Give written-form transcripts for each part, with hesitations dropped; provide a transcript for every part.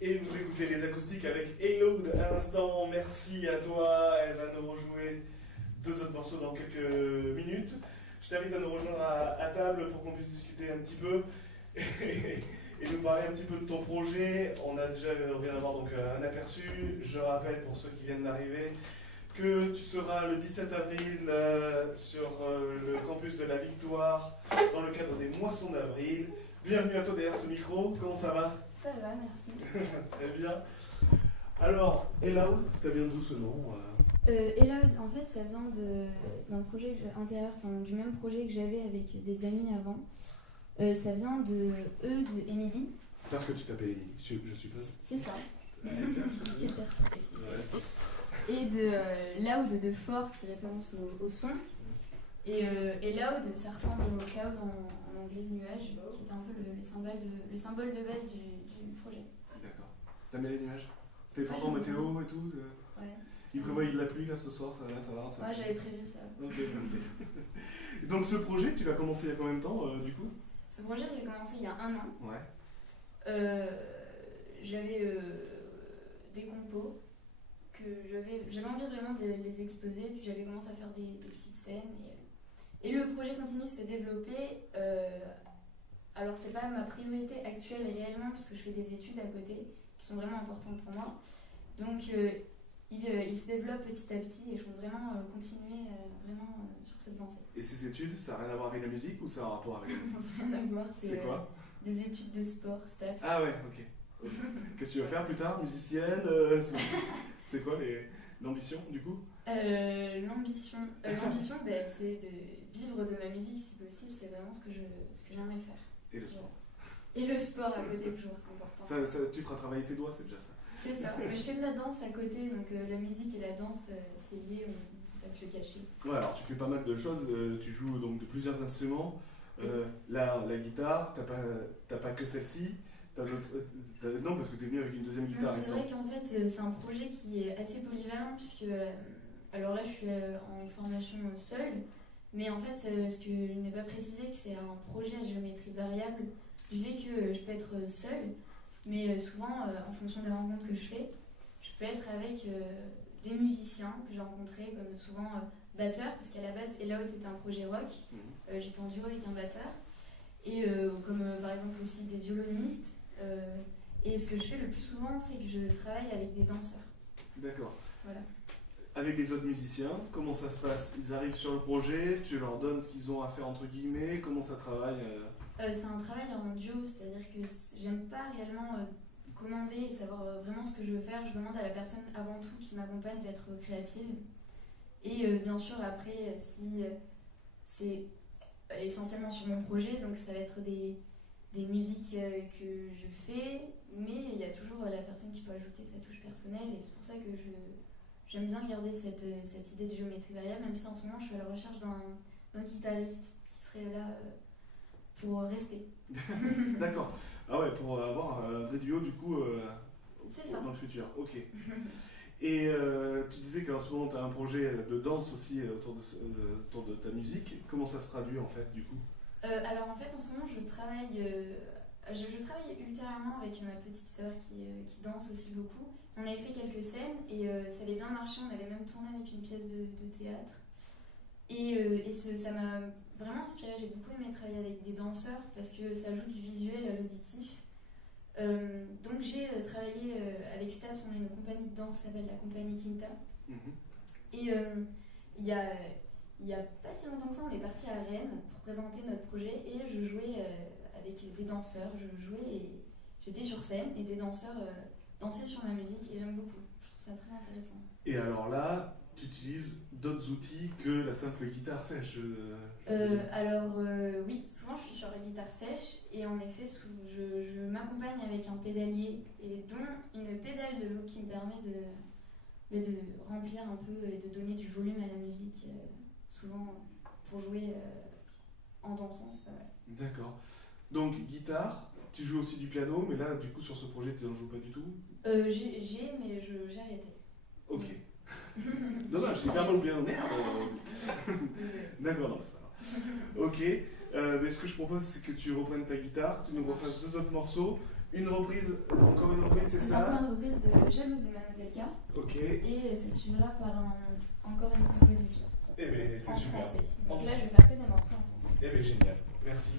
Et vous écoutez les acoustiques avec Halo à l'instant. Merci à toi. Elle va nous rejouer 2 autres morceaux dans quelques minutes. Je t'invite à nous rejoindre à table pour qu'on puisse discuter un petit peu et nous parler un petit peu de ton projet. On vient d'avoir donc un aperçu. Je rappelle pour ceux qui viennent d'arriver que tu seras le 17 avril sur le campus de la Victoire dans le cadre des Moissons d'avril. Bienvenue à toi derrière ce micro. Comment ça va ? Ça va, merci. Très bien. Alors, Eloud, ça vient d'où ce nom Eloud, en fait, ça vient d'un projet antérieur, enfin du même projet que j'avais avec des amis avant. Ça vient de de Émilie. Parce que tu t'appelles Émilie, je suppose. C'est ça. Quelle personne précise. Et de loud de fort qui référence au son. Et loud, ça ressemble au cloud en anglais nuage, qui était un peu le symbole de base du projet. D'accord. T'aimes bien les nuages? T'es fort en météo et tout? Ouais. Il prévoit de la pluie là ce soir, ça va? Ouais, j'avais prévu ça. Ok. Donc ce projet, tu l'as commencé il y a combien de temps du coup? Ce projet, je l'ai commencé il y a 1 an. Ouais. J'avais des compos que j'avais envie vraiment de les exposer, puis j'avais commencé à faire des petites scènes. Et le projet continue de se développer. Alors, c'est pas ma priorité actuelle réellement, parce que je fais des études à côté qui sont vraiment importantes pour moi. Donc, il se développe petit à petit et je veux vraiment continuer sur cette lancée. Et ces études, ça n'a rien à voir avec la musique ou ça a un rapport avec la musique? Ça n'a rien à voir, c'est quoi? Des études de sport, staff. Ah ouais, ok. Qu'est-ce que tu vas faire plus tard? Musicienne c'est quoi l'ambition du coup? L'ambition, c'est de vivre de ma musique si possible, c'est vraiment ce que j'aimerais faire. Et le sport. Et le sport à côté, toujours, c'est important. Tu feras travailler tes doigts, c'est déjà ça. C'est ça, mais je fais de la danse à côté, donc la musique et la danse, c'est lié, on va se le cacher. Ouais, alors tu fais pas mal de choses, tu joues donc de plusieurs instruments. Là, la guitare, t'as pas que celle-ci, non, parce que t'es venu avec une deuxième guitare. C'est vrai qu'en fait, c'est un projet qui est assez polyvalent, puisque, alors là, je suis en formation seule, mais en fait, ce que je n'ai pas précisé, que c'est un projet à géométrie variable, du fait que je peux être seule, mais souvent, en fonction des rencontres que je fais, je peux être avec des musiciens que j'ai rencontrés, comme souvent batteurs, parce qu'à la base, Eloud c'était un projet rock, j'étais en duo avec un batteur, et comme par exemple aussi des violonistes, et ce que je fais le plus souvent, c'est que je travaille avec des danseurs. D'accord. Voilà. Avec les autres musiciens, comment ça se passe? Ils arrivent sur le projet, tu leur donnes ce qu'ils ont à faire entre guillemets, comment ça travaille? C'est un travail en duo, c'est-à-dire que j'aime pas réellement commander et savoir vraiment ce que je veux faire. Je demande à la personne avant tout qui m'accompagne d'être créative. Et bien sûr, après, si c'est essentiellement sur mon projet, donc ça va être des musiques que je fais, mais il y a toujours la personne qui peut ajouter sa touche personnelle, et c'est pour ça que j'aime bien garder cette idée de géométrie variable, même si en ce moment je suis à la recherche d'un guitariste qui serait là pour rester. D'accord. Ah ouais, pour avoir un vrai duo du coup dans le futur. Ok. Et tu disais qu'en ce moment tu as un projet de danse aussi autour de ta musique. Comment ça se traduit en fait du coup? Alors en fait en ce moment je travaille ultérieurement avec ma petite sœur qui danse aussi beaucoup. On avait fait quelques scènes et ça avait bien marché, on avait même tourné avec une pièce de théâtre. Et ça m'a vraiment inspirée, j'ai beaucoup aimé travailler avec des danseurs parce que ça ajoute du visuel à l'auditif. Donc j'ai travaillé avec Staps, on a une compagnie de danse qui s'appelle la compagnie Quinta. Et il y a pas si longtemps que ça, on est parti à Rennes pour présenter notre projet et je jouais avec des danseurs, et j'étais sur scène et des danseurs dansaient sur ma musique et j'aime beaucoup, je trouve ça très intéressant. Et alors là, tu utilises d'autres outils que la simple guitare sèche? Oui, souvent je suis sur la guitare sèche et en effet je m'accompagne avec un pédalier et dont une pédale de loop qui me permet de remplir un peu et de donner du volume à la musique, souvent pour jouer en dansant, c'est pas mal. D'accord. Donc guitare, tu joues aussi du piano, mais là du coup sur ce projet tu n'en joues pas du tout? Mais j'ai arrêté. Ok. Dommage, c'est hyper bon le piano, merde. D'accord, non, c'est pas grave. Ok, mais ce que je propose, c'est que tu reprennes ta guitare, tu nous refasses 2 autres morceaux, encore une reprise, c'est ça? Encore une reprise de Jalouse de Mademoiselle K. Ok. Et ça suivra par encore une composition. Eh bien, c'est en super. Français. Donc là, je vais faire que des morceaux en français. Eh bien, génial. Merci.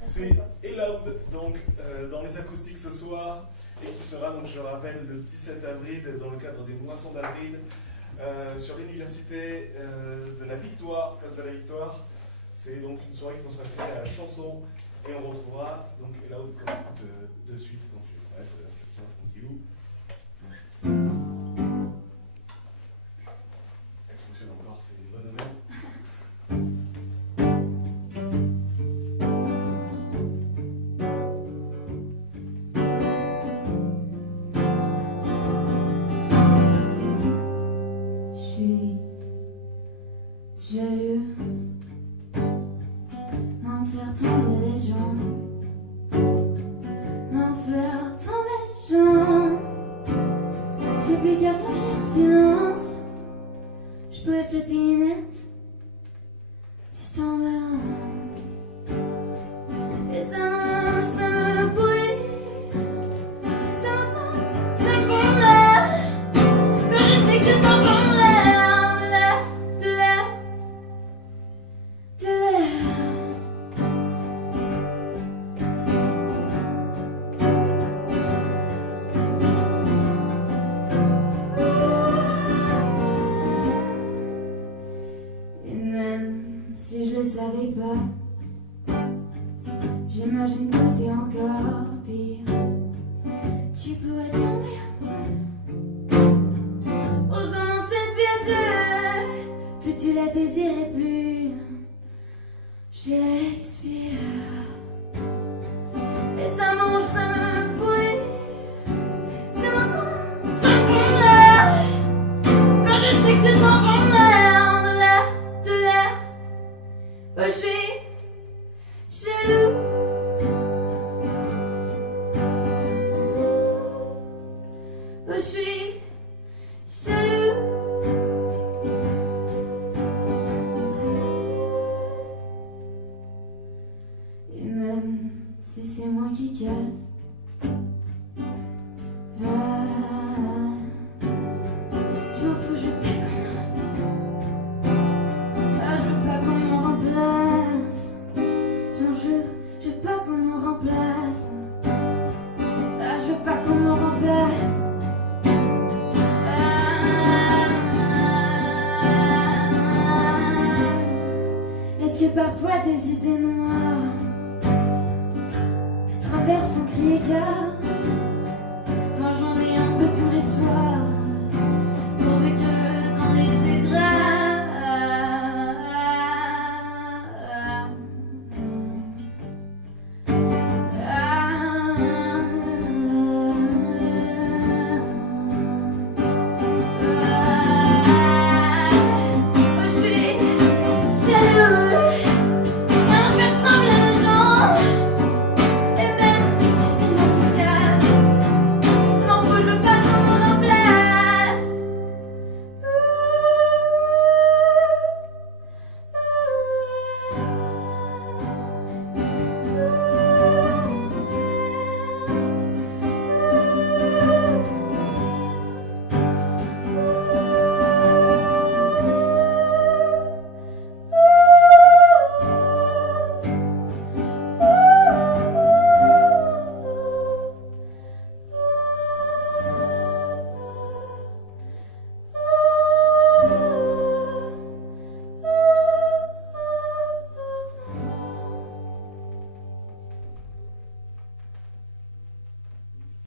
Merci à C'est toi. Eloud, donc dans les acoustiques ce soir, et qui sera, donc je le rappelle, le 17 avril, dans le cadre des Moissons d'avril, sur l'université de la Victoire, place de la Victoire. C'est donc une soirée consacrée à la chanson, et on retrouvera donc Eloud comme on écoute de suite. Donc je vais mettre ça tranquillou. Elle fonctionne encore, c'est une bonne nouvelle. Jalouse, m'en faire trembler les jambes, m'en faire trembler les jambes. J'ai plus qu'à flancher le silence, je pourrais flotter net, tu t'en balances. Et ça mange, ça me pourrit, ça m'entend, ça me fond l'air, quand je sais que t'en prends l'air. Si je le savais pas, j'imagine que c'est encore pire. Tu pourrais tomber amoureux, recommencer depuis à deux. Plus tu la désirais, plus j'expire. Et ça mange, ça me pourrit, ça m'entend, ça me prend l'air. Quand je sais que tu t'en prends l'air. Oh, je suis jalouse. Oh, je suis jalouse. Et même si c'est moi qui casse, je m'en fous, je paie je veux pas qu'on me remplace. Je veux pas qu'on me remplace. Est-ce que parfois tes idées noires te traversent sans crier car